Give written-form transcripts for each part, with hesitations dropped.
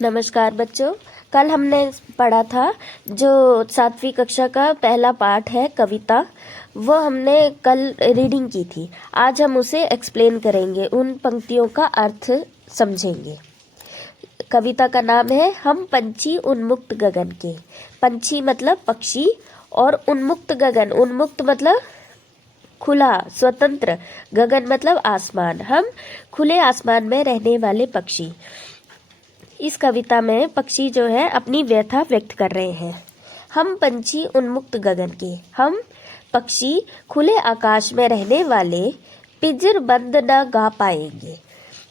नमस्कार बच्चों। कल हमने पढ़ा था जो 7वीं कक्षा का पहला पाठ है कविता, वो हमने कल रीडिंग की थी। आज हम उसे एक्सप्लेन करेंगे, उन पंक्तियों का अर्थ समझेंगे। कविता का नाम है हम पंछी उन्मुक्त गगन के। पंछी मतलब पक्षी और उन्मुक्त गगन, उन्मुक्त मतलब खुला स्वतंत्र, गगन मतलब आसमान। हम खुले आसमान में रहने वाले पक्षी। इस कविता में पक्षी जो है अपनी व्यथा व्यक्त कर रहे हैं। हम पंछी उन्मुक्त गगन के, हम पक्षी खुले आकाश में रहने वाले पिंजर बंद न गा पाएंगे।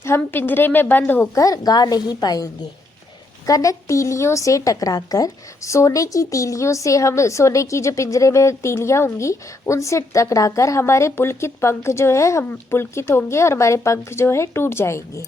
हम पिंजरे में बंद होकर गा नहीं पाएंगे। कनक तीलियों से टकराकर, सोने की तीलियों से, हम सोने की जो पिंजरे में तीलियां होंगी उनसे टकराकर हमारे पुलकित पंख जो है, हम पुलकित होंगे और हमारे पंख जो है टूट जाएंगे।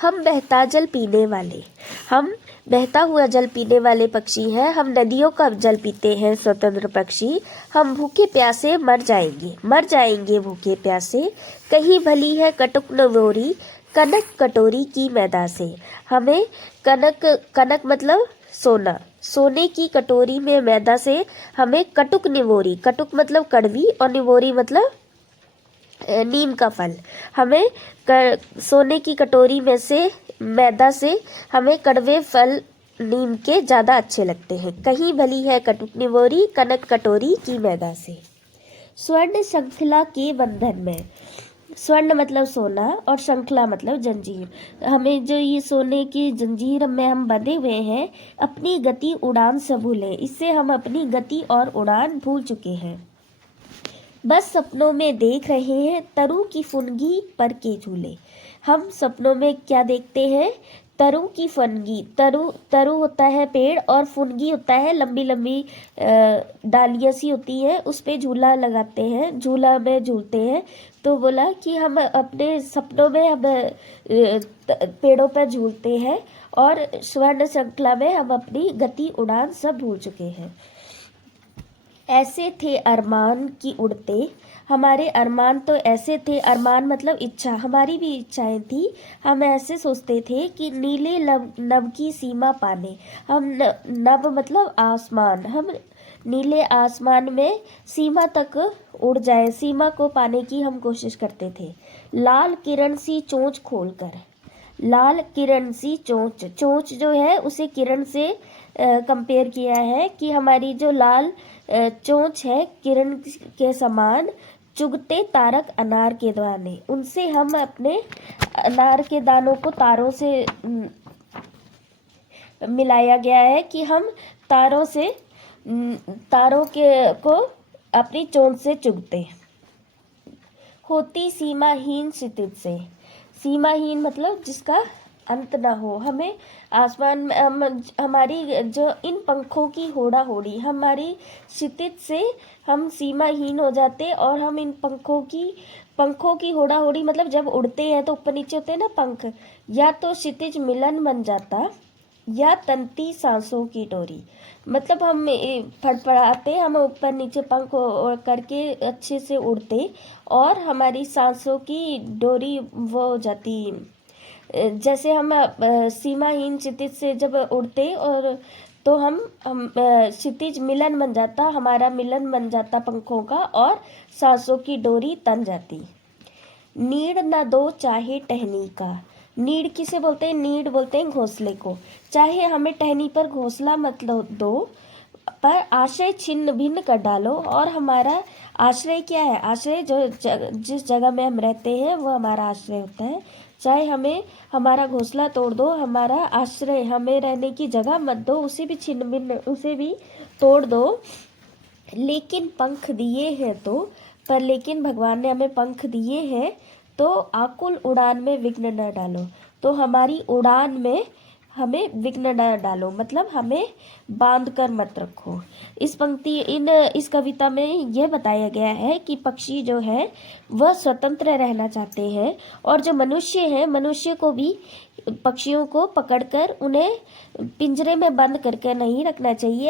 हम बहता जल पीने वाले, हम बहता हुआ जल पीने वाले पक्षी हैं। हम नदियों का जल पीते हैं स्वतंत्र पक्षी। हम भूखे प्यासे मर जाएंगे भूखे प्यासे। कहीं भली है कटुक नवोरी, कनक कटोरी की मैदा से। हमें कनक मतलब सोना, सोने की कटोरी में मैदा से हमें कटुक निवोरी, कटुक मतलब कड़वी और निवोरी मतलब नीम का फल। हमें सोने की कटोरी में से मैदा से हमें कड़वे फल नीम के ज़्यादा अच्छे लगते हैं। कहीं भली है कटुक निवोरी, कनक कटोरी की मैदा से। स्वर्ण श्रृंखला के बंधन में, स्वर्ण मतलब सोना और श्रृंखला मतलब जंजीर। हमें जो ये सोने की जंजीर में हम बंधे हुए हैं, अपनी गति उड़ान से भूले, इससे हम अपनी गति और उड़ान भूल चुके हैं। बस सपनों में देख रहे हैं तरु की फुनगी पर के झूले। हम सपनों में क्या देखते हैं? तरु की फुनगी, तरु होता है पेड़ और फुनगी होता है लंबी लंबी डालियाँ सी होती है, उस पे झूला लगाते हैं, झूला में झूलते हैं। तो बोला कि हम अपने सपनों में हम पेड़ों पर झूलते हैं और स्वर्ण श्रृंखला में हम अपनी गति उड़ान सब भूल चुके हैं। ऐसे थे अरमान की उड़ते, हमारे अरमान तो ऐसे थे, अरमान मतलब इच्छा, हमारी भी इच्छाएं थी। हम ऐसे सोचते थे कि नीले नभ की सीमा पाने, हम नभ मतलब आसमान, हम नीले आसमान में सीमा तक उड़ जाए, सीमा को पाने की हम कोशिश करते थे। लाल किरण सी चोंच खोलकर, लाल किरण सी चोंच, चोंच जो है उसे किरण से कंपेयर किया है कि हमारी जो लाल चोंच है किरण के समान, चुगते तारक अनार के दाने, उनसे हम अपने अनार के दानों को तारों से मिलाया गया है कि हम तारों को अपनी चोंच से चुगते। होती सीमाहीन क्षितिज से, सीमाहीन मतलब जिसका अंत ना हो। हमें आसमान में हमारी जो इन पंखों की होड़ा होड़ी, हमारी क्षितिज से हम सीमाहीन हो जाते और हम इन पंखों की होड़ा होड़ी मतलब जब उड़ते हैं तो ऊपर नीचे होते हैं ना पंख, या तो क्षितिज मिलन बन जाता या तंती सांसों की डोरी, मतलब हम फड़फड़ाते, हम ऊपर नीचे पंख करके अच्छे से उड़ते और हमारी सांसों की डोरी वो हो जाती। जैसे हम सीमाहीन क्षितिज से जब उड़ते और तो हम क्षितिज मिलन बन जाता, हमारा मिलन बन जाता पंखों का और सांसों की डोरी तन जाती। नीड़ न दो चाहे टहनी का, नीड़ किसे बोलते हैं? नीड़ बोलते हैं घोंसले को। चाहे हमें टहनी पर घोंसला मत दो, पर आश्रय छिन्न भिन्न कर डालो। और हमारा आश्रय क्या है? आश्रय जो जिस जगह में हम रहते हैं वो हमारा आश्रय होता है। चाहे हमें हमारा घोंसला तोड़ दो, हमारा आश्रय, हमें रहने की जगह मत दो, उसे भी छिन्न भिन्न, उसे भी तोड़ दो। लेकिन पंख दिए हैं तो, पर लेकिन भगवान ने हमें पंख दिए हैं तो आकुल उड़ान में विघ्न न डालो, तो हमारी उड़ान में हमें विघ्न न डालो, मतलब हमें बांध कर मत रखो। इस कविता में यह बताया गया है कि पक्षी जो है वह स्वतंत्र रहना चाहते हैं और जो मनुष्य है, मनुष्य को भी पक्षियों को पकड़कर उन्हें पिंजरे में बंद करके नहीं रखना चाहिए।